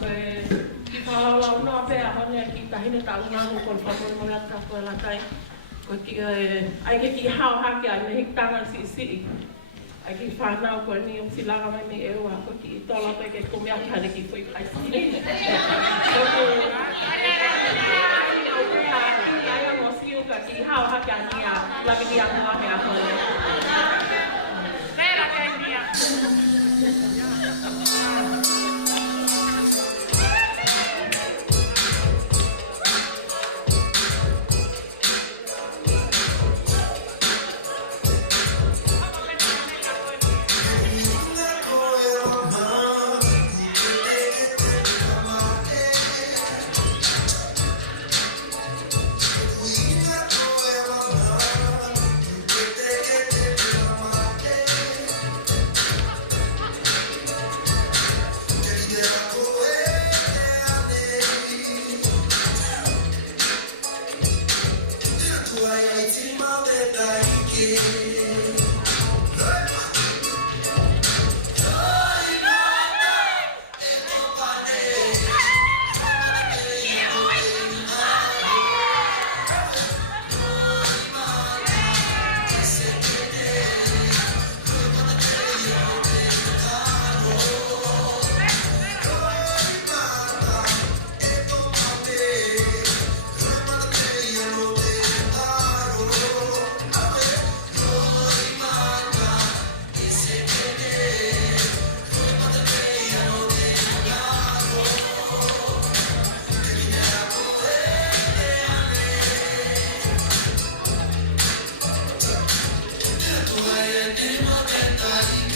ki whālau no pēr hone ki tahine tā unanu kon whakon mo ngata ko la tai. Ko ki ai ke ki hao haki ai me hiktanga si. Ai ki whanau ko ni si laga mai me ewa ko ki tola pe ke kumea kare ki foi pai si. Ko ko ai mo siu ka ki hao haki ani a la ki a mo me a hone. Vera ke ni a.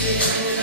Yeah.